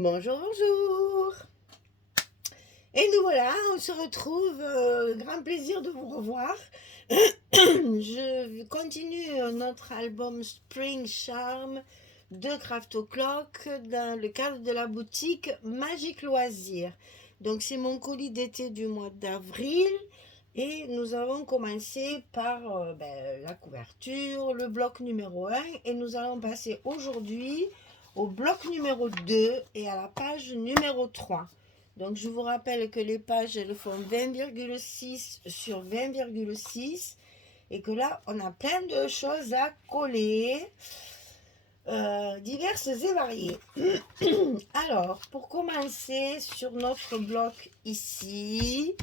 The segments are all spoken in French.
Bonjour, bonjour. Et nous voilà, on se retrouve, grand plaisir de vous revoir. Je continue notre album Spring Charm de Craft O'Clock dans le cadre de la boutique Magique Loisirs. Donc c'est mon colis d'été du mois d'avril et nous avons commencé par la couverture, le bloc numéro 1 et nous allons passer aujourd'hui au bloc numéro 2 et à la page numéro 3. Donc je vous rappelle que les pages elles font 20,6 sur 20,6 et que là on a plein de choses à coller, diverses et variées. Alors pour commencer sur notre bloc ici,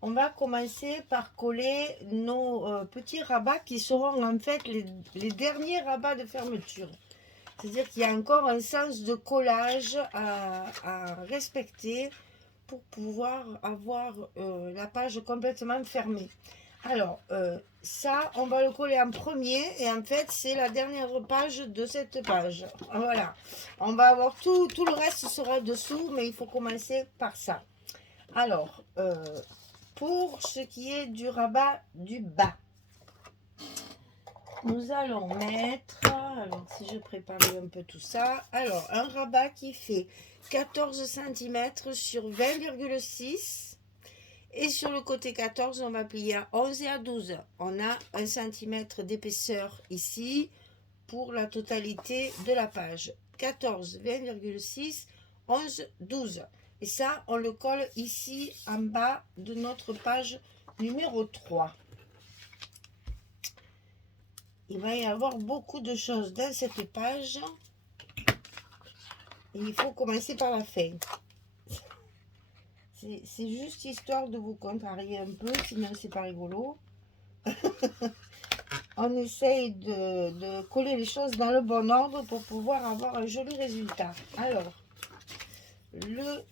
on va commencer par coller nos petits rabats qui seront en fait les derniers rabats de fermeture. C'est-à-dire qu'il y a encore un sens de collage à respecter pour pouvoir avoir la page complètement fermée. Alors, ça, on va le coller en premier et en fait, c'est la dernière page de cette page. Voilà. On va avoir tout le reste sera dessous, mais il faut commencer par ça. Alors, pour ce qui est du rabat du bas, nous allons mettre, alors si je prépare un peu tout ça, alors un rabat qui fait 14 cm sur 20,6 et sur le côté 14 on va plier à 11 et à 12. On a 1 cm d'épaisseur ici pour la totalité de la page. 14, 20,6, 11, 12. Et ça on le colle ici en bas de notre page numéro 3. Il va y avoir beaucoup de choses dans cette page. Et il faut commencer par la fin. C'est juste histoire de vous contrarier un peu, sinon c'est pas rigolo. On essaye de coller les choses dans le bon ordre pour pouvoir avoir un joli résultat. Alors, le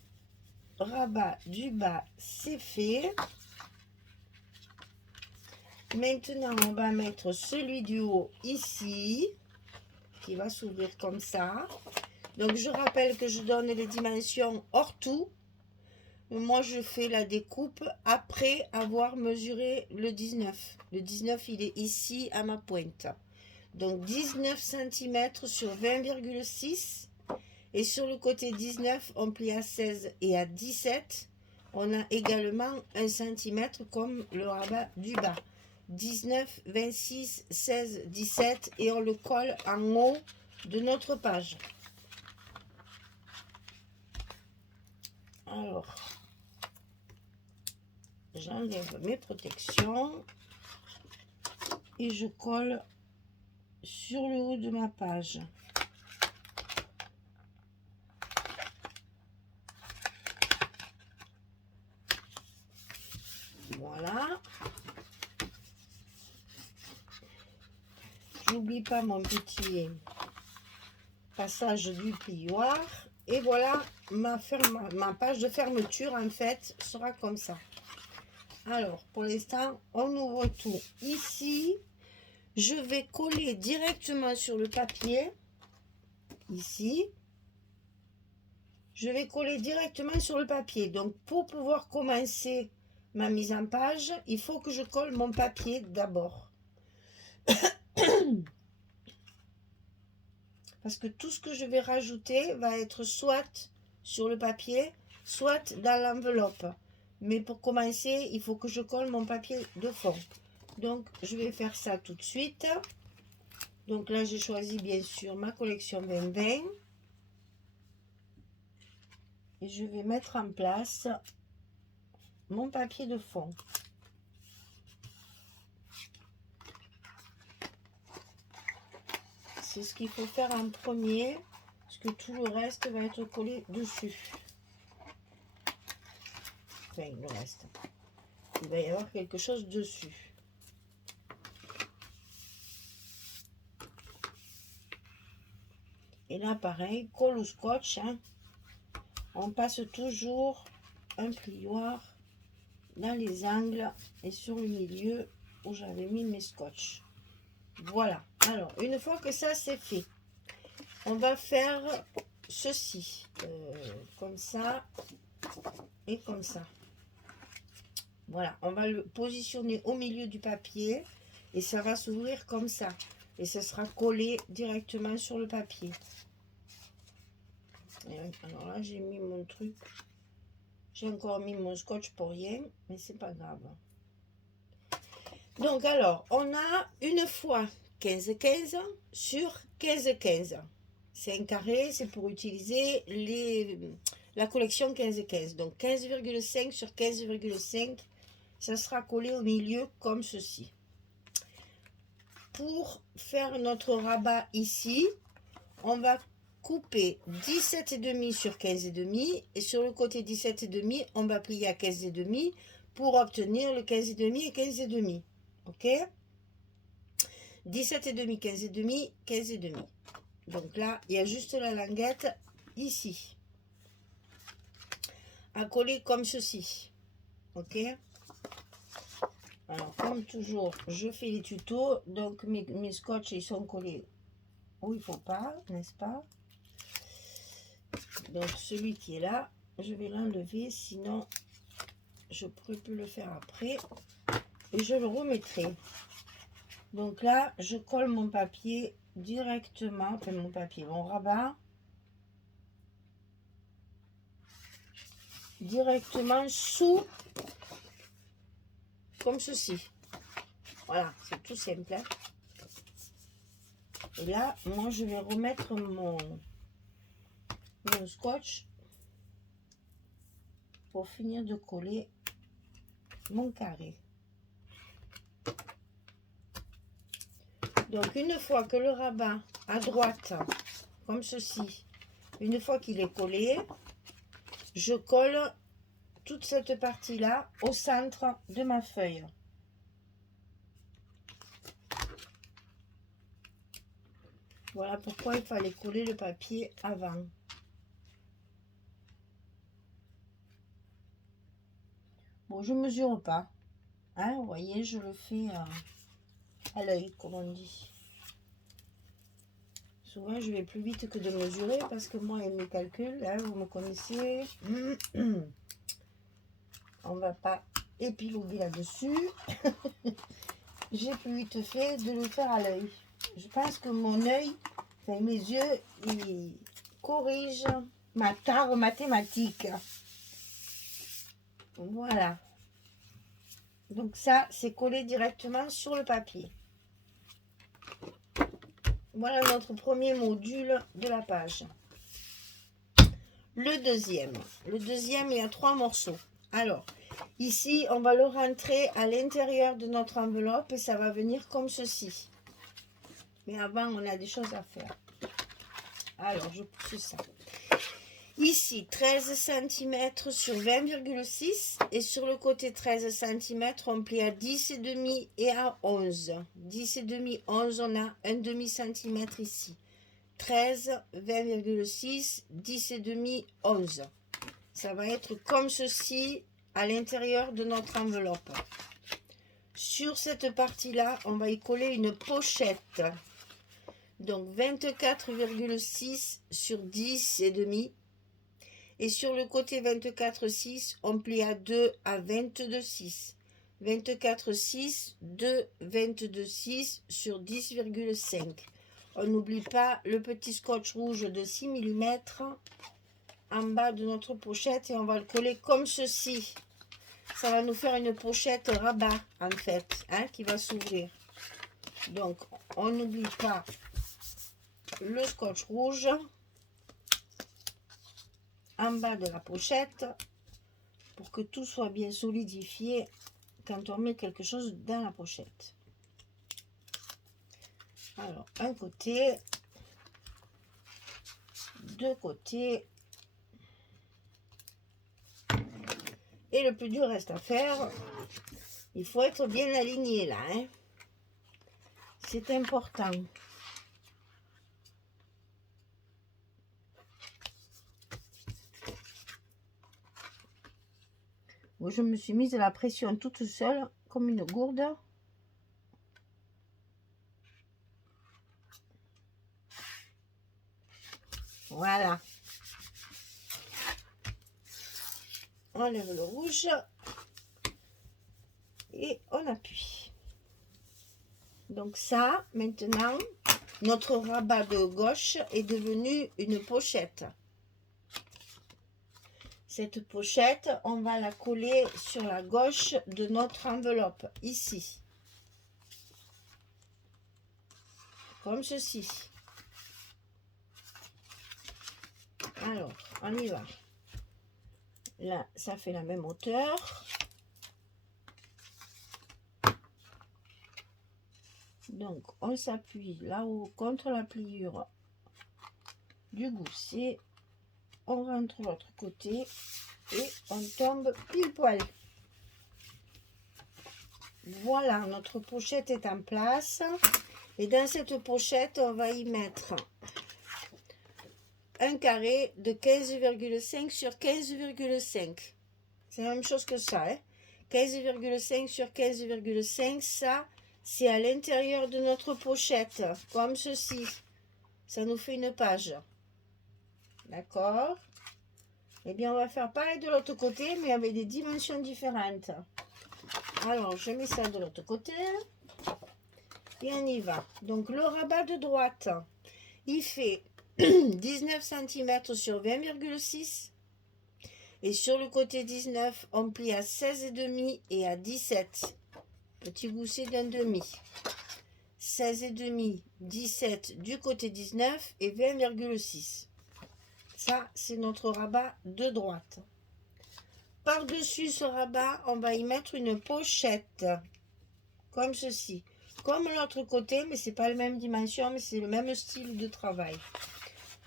rabat du bas, c'est fait. Maintenant, on va mettre celui du haut ici, qui va s'ouvrir comme ça. Donc, je rappelle que je donne les dimensions hors tout. Moi, je fais la découpe après avoir mesuré le 19. Le 19, il est ici à ma pointe. Donc, 19 cm sur 20,6. Et sur le côté 19, on plie à 16 et à 17. On a également 1 cm comme le rabat du bas. 19, 26, 16, 17 et on le colle en haut de notre page. Alors, j'enlève mes protections et je colle sur le haut de ma page. Voilà. J'oublie pas mon petit passage du plioir. Et voilà, ma page de fermeture en fait sera comme ça. Alors, pour l'instant, on ouvre tout. Ici, je vais coller directement sur le papier. Ici, je vais coller directement sur le papier. Donc, pour pouvoir commencer ma mise en page, il faut que je colle mon papier d'abord. Parce que tout ce que je vais rajouter va être soit sur le papier, soit dans l'enveloppe. Mais pour commencer, il faut que je colle mon papier de fond. Donc, je vais faire ça tout de suite. Donc là, j'ai choisi bien sûr ma collection 2020. Et je vais mettre en place mon papier de fond. C'est ce qu'il faut faire en premier, parce que tout le reste va être collé dessus. Enfin, le reste. Il va y avoir quelque chose dessus. Et là, pareil, colle au scotch. Hein. On passe toujours un plioir dans les angles et sur le milieu où j'avais mis mes scotch. Voilà. Alors, une fois que ça c'est fait, on va faire ceci, comme ça et comme ça. Voilà, on va le positionner au milieu du papier et ça va s'ouvrir comme ça. Et ça sera collé directement sur le papier. Et alors là, j'ai mis mon truc. J'ai encore mis mon scotch pour rien, mais c'est pas grave. Donc alors, on a une fois 15-15 sur 15-15. C'est un carré, c'est pour utiliser la collection 15-15. Donc 15,5 sur 15,5, ça sera collé au milieu comme ceci. Pour faire notre rabat ici, on va couper 17,5 sur 15,5 et sur le côté 17,5, on va plier à 15,5 pour obtenir le 15,5 et 15,5. Ok? 17,5, 15,5, 15,5. Donc là, il y a juste la languette ici à coller comme ceci. Ok? Alors, comme toujours, je fais les tutos. Donc, mes scotch, ils sont collés où il ne faut pas, n'est-ce pas? Donc, celui qui est là, je vais l'enlever. Sinon, je pourrais plus le faire après. Et je le remettrai. Donc là, je colle mon papier directement. Enfin, mon rabat. Directement sous. Comme ceci. Voilà, c'est tout simple. Hein. Et là, moi, je vais remettre mon scotch pour finir de coller mon carré. Donc, une fois que le rabat à droite, comme ceci, une fois qu'il est collé, je colle toute cette partie-là au centre de ma feuille. Voilà pourquoi il fallait coller le papier avant. Bon, je ne mesure pas. Hein, vous voyez, je le fais à l'œil, comme on dit. Souvent, je vais plus vite que de mesurer parce que moi et mes calculs, hein, vous me connaissez. On va pas épiloguer là-dessus. J'ai plus vite fait de le faire à l'œil. Je pense que mon œil, enfin mes yeux, ils corrigent ma tare mathématique. Voilà. Donc ça, c'est collé directement sur le papier. Voilà notre premier module de la page. Le deuxième, il y a 3 morceaux. Alors, ici, on va le rentrer à l'intérieur de notre enveloppe et ça va venir comme ceci. Mais avant, on a des choses à faire. Alors, je pousse ça. Ici, 13 cm sur 20,6 et sur le côté 13 cm, on plie à 10,5 et à 11. 10,5, 11, on a un demi-centimètre ici. 13, 20,6, 10,5, 11. Ça va être comme ceci à l'intérieur de notre enveloppe. Sur cette partie-là, on va y coller une pochette. Donc 24,6 sur 10,5. Et sur le côté 24,6, on plie à 2 à 22,6. 24,6, 2, 22,6 sur 10,5. On n'oublie pas le petit scotch rouge de 6 mm en bas de notre pochette et on va le coller comme ceci. Ça va nous faire une pochette rabat en fait, hein, qui va s'ouvrir. Donc, on n'oublie pas le scotch rouge en bas de la pochette pour que tout soit bien solidifié quand on met quelque chose dans la pochette. Alors, un côté, deux côtés. Et le plus dur reste à faire. Il faut être bien aligné là. Hein. C'est important. Bon, je me suis mise à la pression toute seule, comme une gourde. Voilà. On enlève le rouge et on appuie. Donc ça, maintenant, notre rabat de gauche est devenu une pochette. Cette pochette, on va la coller sur la gauche de notre enveloppe, ici. Comme ceci. Alors, on y va. Là, ça fait la même hauteur. Donc, on s'appuie là-haut contre la pliure du gousset. On rentre de l'autre côté et on tombe pile poil. Voilà, notre pochette est en place. Et dans cette pochette, on va y mettre un carré de 15,5 sur 15,5. C'est la même chose que ça. Hein? 15,5 sur 15,5, ça, c'est à l'intérieur de notre pochette, comme ceci. Ça nous fait une page. D'accord? Eh bien, on va faire pareil de l'autre côté, mais avec des dimensions différentes. Alors, je mets ça de l'autre côté. Et on y va. Donc, le rabat de droite, il fait 19 cm sur 20,6. Et sur le côté 19, on plie à 16,5 et à 17. Petit gousset d'un demi. 16,5, 17 du côté 19 et 20,6. Ça, c'est notre rabat de droite. Par-dessus ce rabat, on va y mettre une pochette. Comme ceci. Comme l'autre côté, mais c'est pas la même dimension, mais c'est le même style de travail.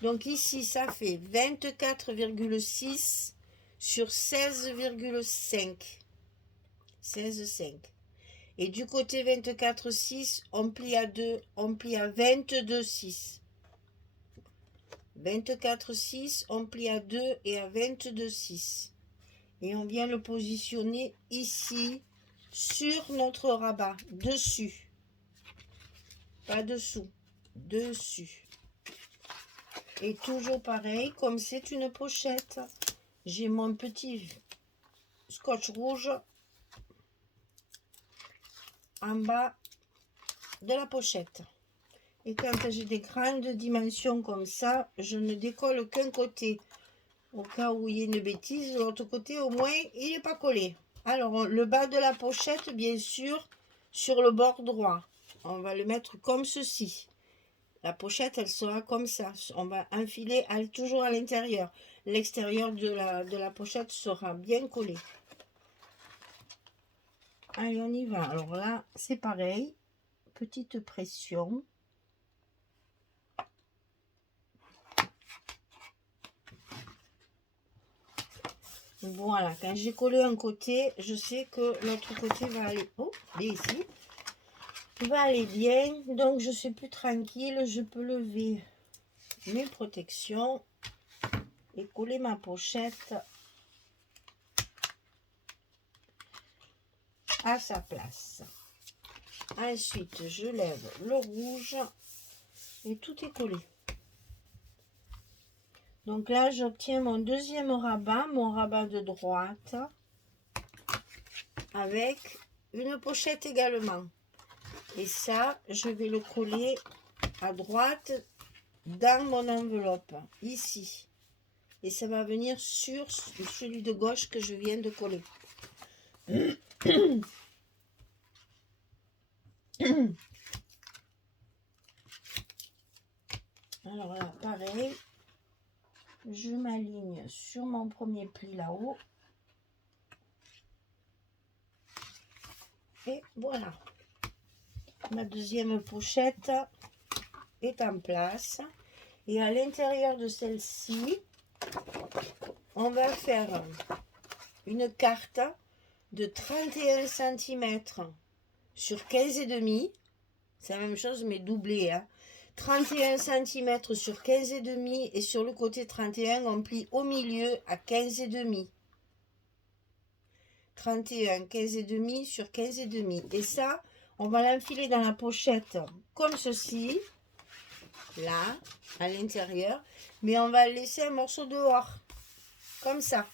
Donc ici, ça fait 24,6 sur 16,5. 16,5. Et du côté 24,6, on plie à 2, on plie à 22,6. 24,6, on plie à 2 et à 22,6. Et on vient le positionner ici, sur notre rabat, dessus. Pas dessous, dessus. Et toujours pareil, comme c'est une pochette, j'ai mon petit scotch rouge en bas de la pochette. Et quand j'ai des grandes dimensions comme ça, je ne décolle qu'un côté. Au cas où il y a une bêtise, de l'autre côté, au moins, il n'est pas collé. Alors, le bas de la pochette, bien sûr, sur le bord droit. On va le mettre comme ceci. La pochette, elle sera comme ça. On va enfiler toujours à l'intérieur. L'extérieur de la pochette sera bien collé. Allez, on y va. Alors là, c'est pareil. Petite pression. Voilà, quand j'ai collé un côté, je sais que l'autre côté va aller... Oh, ici. Il va aller bien. Donc, je suis plus tranquille. Je peux lever mes protections et coller ma pochette à sa place. Ensuite, je lève le rouge et tout est collé. Donc là, j'obtiens mon deuxième rabat, mon rabat de droite, avec une pochette également. Et ça, je vais le coller à droite dans mon enveloppe, ici. Et ça va venir sur celui de gauche que je viens de coller. Alors là, pareil. Je m'aligne sur mon premier pli là-haut. Et voilà. Ma deuxième pochette est en place. Et à l'intérieur de celle-ci, on va faire une carte de 31 cm sur 15,5. C'est la même chose mais doublé. Hein. 31 cm sur 15,5 et sur le côté 31, on plie au milieu à 15,5. 31, 15,5 sur 15,5. Et ça, on va l'enfiler dans la pochette comme ceci, là, à l'intérieur. Mais on va laisser un morceau dehors, comme ça.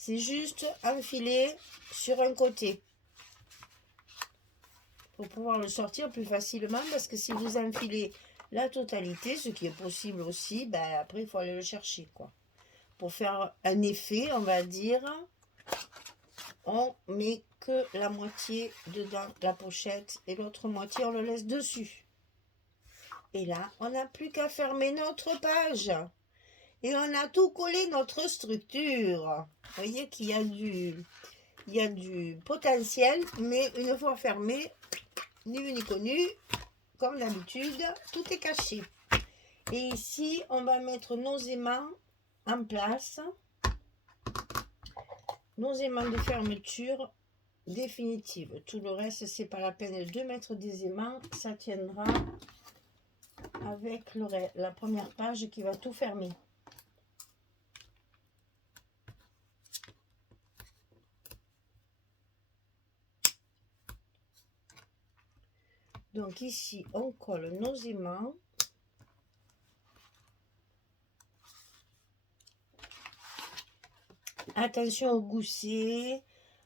C'est juste enfiler sur un côté. Pour pouvoir le sortir plus facilement, parce que si vous enfilez la totalité, ce qui est possible aussi, ben après il faut aller le chercher, quoi. Pour faire un effet, on va dire, on met que la moitié dedans la pochette et l'autre moitié on le laisse dessus. Et là, on n'a plus qu'à fermer notre page. Et on a tout collé notre structure. Vous voyez qu'il y a du potentiel, mais une fois fermé, ni vu ni connu, comme d'habitude, tout est caché. Et ici, on va mettre nos aimants en place. Nos aimants de fermeture définitive. Tout le reste, c'est pas la peine de mettre des aimants. Ça tiendra avec la première page qui va tout fermer. Donc ici, on colle nos aimants. Attention au gousset.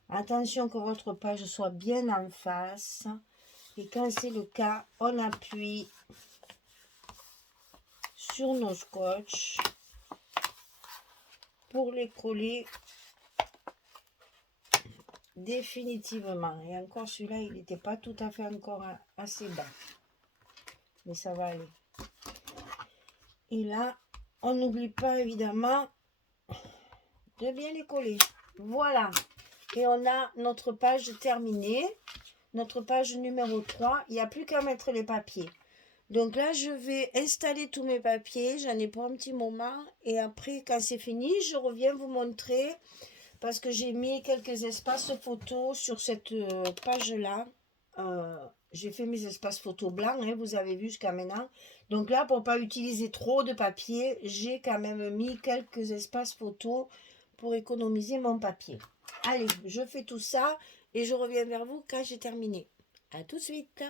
Attention que votre page soit bien en face. Et quand c'est le cas, on appuie sur nos scotch pour les coller définitivement. Et encore celui-là, il n'était pas tout à fait encore assez bas. Mais ça va aller. Et là, on n'oublie pas évidemment de bien les coller. Voilà. Et on a notre page terminée. Notre page numéro 3. Il n'y a plus qu'à mettre les papiers. Donc là, je vais installer tous mes papiers. J'en ai pour un petit moment. Et après, quand c'est fini, je reviens vous montrer. Parce que j'ai mis quelques espaces photos sur cette page-là. J'ai fait mes espaces photos blancs, hein, vous avez vu jusqu'à maintenant. Donc là, pour ne pas utiliser trop de papier, j'ai quand même mis quelques espaces photos pour économiser mon papier. Allez, je fais tout ça et je reviens vers vous quand j'ai terminé. À tout de suite.